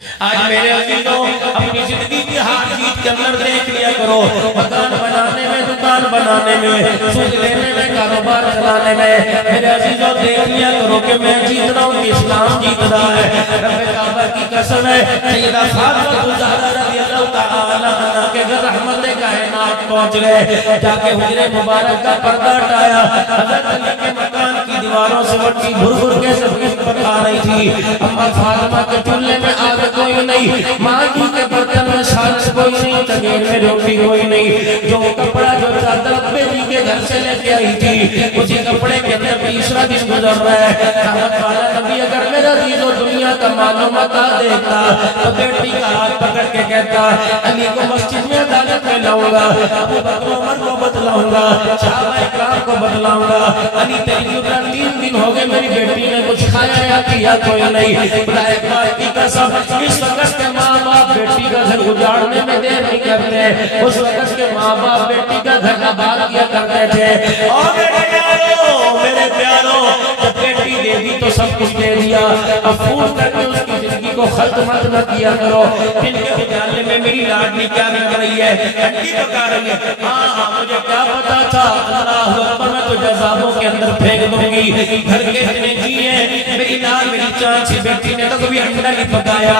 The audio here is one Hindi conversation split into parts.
आज मेरे अजीजों अपनी जिंदगी की हार जीत के अंदर देख लिया करो। मकान बनाने में, दुकान बनाने में, सूद लेने में, कारोबार चलाने में मेरे अजीजों देख लिया करो कि मैं जीत रहा हूँ कि इस्लाम जीत रहा है। रब्बे काबा की कसम है, सैयदा फातिमा ज़हरा रज़ियल्लाहु तआला अन्हा के घर रहमत कायनात पहुंच गए। जाके हुजरे मुबारक का पर्दा हटाया, हज़रत अली के मकान की दीवारों से मट्टी भुर-भुर के सब आ रही थी। अम्मा फातिमा के चूल्हे में आग कोई नहीं, माँ जी के बर्तन में सालन कोई नहीं, तगेर में रोटी कोई नहीं। जो कपड़ा जो चादर अब्बे जी के घर से लेके आई थी, उसी कपड़े के अंदर तीसरा दिन गुजर रहा है। रहमत वाला नबी अगर मेरा दीनो दुनिया का मालूम आता देखता तो बेटी का हाथ पकड़ के कहता, अली को मस्जिद में अदालत में लाऊंगा, अबू बकर उमर को बदलाऊंगा, सहाबा इकराम को बदलाऊंगा। अली तेरी उम्र 3 दिन हो गए, मेरी बेटी ने कुछ खाया या किया कोई नहीं। खुदाए पाक की कसम, इस वक्त के माँ बाप बेटी का घर उजाड़ने में देर नहीं करते। उस वक्त के माँ बाप बेटी का घर आबाद किया करते थे। और मेरे प्यारों, जब बेटी दे दी तो सब कुछ दे दिया। अब फूट करके उसकी जिंदगी को खत्म मत न किया करो। जिनके विद्यालय में मेरी लाडली क्या कर रही है, हड्डी पका रही है, हाँ मुझे क्या पता था, अल्लाह अकबर, मैं तो जज़ाबों के अंदर फेंक दूंगी। घर के इतने जी हैं, मेरी नाल मेरी चाची बेटी ने तो कभी अंडा नहीं पकाया।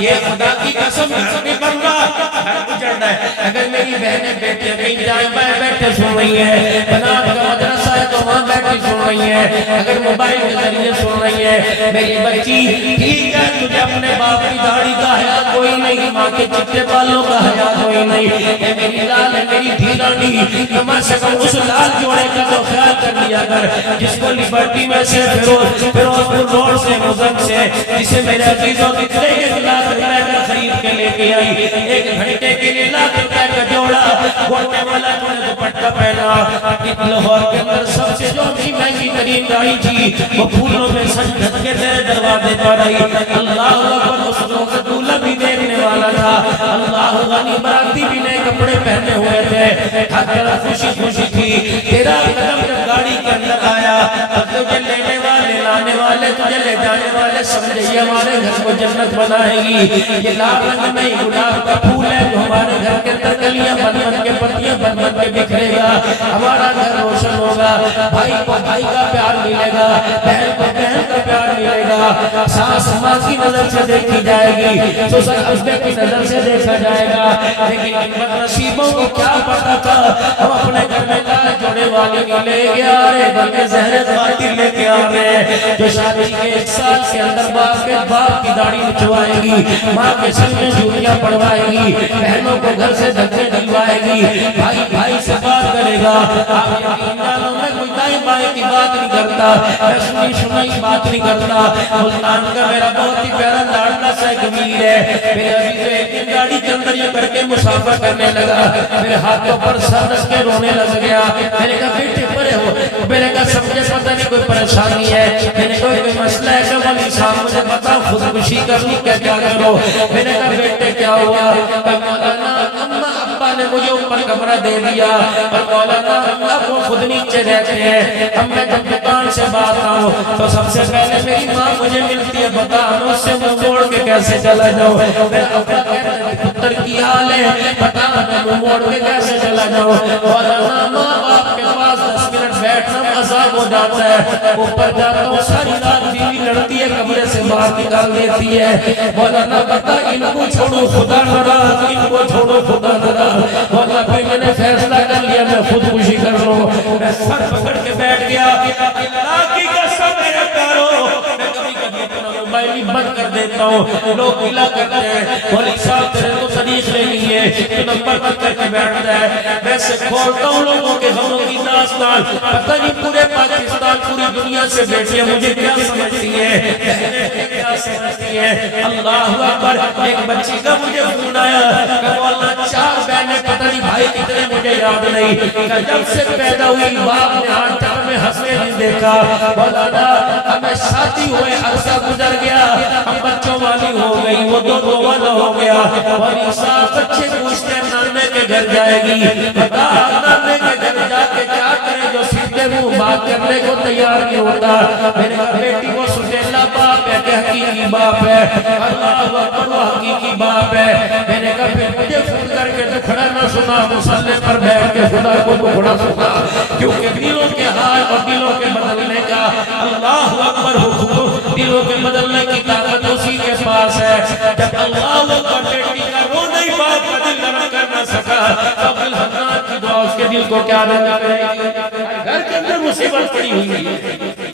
ये खुदा की कसम, घर नहीं बन रहा, घर उजड़ना है। अगर मेरी बहनें बेटियां कहीं जाए बैठे सुन रही है, बनात का मदरसा है तो वहाँ बैठी सुन रही है, अगर मोबाइल के जरिए सुन रही है, मेरी बच्ची ठीक है, तुझे अपने बाप की दाढ़ी का हया कोई नहीं, माँ के चिट्टे बालों का हया कोई नहीं। ये मेरी लाल है, मेरी धीरानी, कम से कम उस लाल जोड़े का तो ख्याल कर लिया कर, जिसको लिबर्टी में से फिरोजपुर रोड से मुजम से, जिसे मेरे अजीजों कितने के लाख रुपए का खरीद के लेके आई, 1 घंटे के लिए लाख रुपए का जोड़ा, गोटे वाला तूने दुपट्टा पहना। लाहौर के अंदर सबसे जो भी महंगी तरीन गाड़ी थी वो फूलों में सज धज के तेरे दरवाजे पर आई। अल्लाह अकबर, उस रोज़ दूल्हा भी देखने वाला था। अल्लाह गनी, बराती भी नए कपड़े पहने हुए थे, हर तरफ खुशी खुशी थी। तेरा कदम जब गाड़ी के अंदर आया, तुझे लेने वाले, लाने वाले, तुझे ले जाने वाले समझे ये हमारे घर को जन्नत बनाएगी। ये लाल रंग नहीं, गुलाब का फूल है जो हमारे घर के अंदर कलियां बन बन के, पत्तियां बन बन के बिखरेगा, हमारा घर रोशन होगा। भाई को भाई का प्यार मिलेगा, बहन को बहन का प्यार मिलेगा, सास माँ की नजर से देखी जाएगी, ससुर हस्बैंड की नजर से देखा जाएगा। लेकिन इन बदनसीबों को क्या पता था, हम अपने घर में लाल जोड़े वाली को ले गया रे, बल्कि जहर खातिर लेके आ रहे, जो शादी के 1 साल के अंदर बाप की दाढ़ी निचवाएगी, माँ के सिर में जूतियां पड़वाएगी, बहनों को घर से धक्के दिलवाएगी, भाई भाई से बात करेगा। आप यकीन जानो, मैं कोई दाई बाई की बात नहीं करता, मैं सुनी सुनाई बात नहीं करता। मुल्तान का मेरा बहुत ही प्यारा लाडला सा एक वीर है, मेरे अभी तो एक दिन गाड़ी के अंदर ये करके मुसाफा करने लगा, मेरे हाथों पर सर रख के रोने लग गया। मैंने कहा बेटे परे हो, मैंने कहा समझे पता नहीं कोई परेशानी है, मैंने कहा कोई मसला है क्या वाली साहब, मुझे बताओ खुदकुशी करनी क्या क्या करो। मैंने कहा बेटे क्या हुआ, मौलाना अम्मा अब्बा ने मुझे ऊपर कमरा दे दिया और मौलाना अल्लाह वो खुद नीचे रहते हैं। अब मैं जब दुकान से बात आऊँ तो सबसे पहले मेरी माँ मुझे मिलती है, बता मैं उससे मुँह मोड़ के कैसे चला जाऊँ। मेरा पुत्र की हाल है, बता मैं मुँह मोड़ के कैसे चला जाऊँ। मौलाना माँ बाप के पास 10 मिनट बैठना मजाक हो जाता है, ऊपर जाता हूँ सारी रात बीवी लड़ती है, कमरे से बाहर निकाल देती है। मौलाना बता इनको छोड़ो खुदा नाराज, इनको छोड़ो खुदा नाराज। मौलाना फिर मैंने फैसला कर लिया, मैं खुदकुशी कर लूँ। मैं सर पकड़ के बैठ गया, अल्लाह की कसम मेरे प्यारो, मैं कभी कभी अपना मोबाइल ही बंद कर देता हूँ। लोग गिला करते हैं, मौलवी साहब तेरे को तरीख लेनी है, तो नंबर बंद करके बैठता है। वैसे खोलता हूँ लोगों के गमों की दास्तान, पता नहीं पूरे पाकिस्तान पूरी दुनिया से बेटियां मुझे क्या समझती है, क्या समझती है। अल्लाह अकबर, एक बच्ची का मुझे फोन आया, मौलाना 4 बहनें पता नहीं भाई कितने मुझे याद नहीं, जब से पैदा हुई बाप ने हाथ में हंस के नहीं देखा। मौलाना हमें शादी हुए अरसा गुजर गया, हम बच्चों वाली हो गई, वो 2 वाला हो गया। और साहब बच्चे पूछते नाने के घर जाएगी, बता नाने के घर जाके क्या करें जो सीधे पे मुंह बात करने को तैयार नहीं होता। मैंने कहा बेटी वो सुटेला बाप है कि हकीकी बाप है? अल्लाह अकबर, वो हकीकी बाप है। मैंने कहा फिर मुझे फोन करके तो खड़ा ना सुना, मुसल्ले पर बैठ के खुदा को तो खड़ा सुना, क्योंकि दिलों के हाल और दिलों के बदलने का अल्लाह अकबर हुक्म, दिलों के बदलने की ताकत उसी के पास है। जब अल्लाह अकबर बेटी का रोना ही बाप का दिल नरम कर ना सका, तो अब्दुल हन्नान की दुआ उसके दिल को क्या नरम करेगी? घर के अंदर मुसीबत पड़ी हुई है।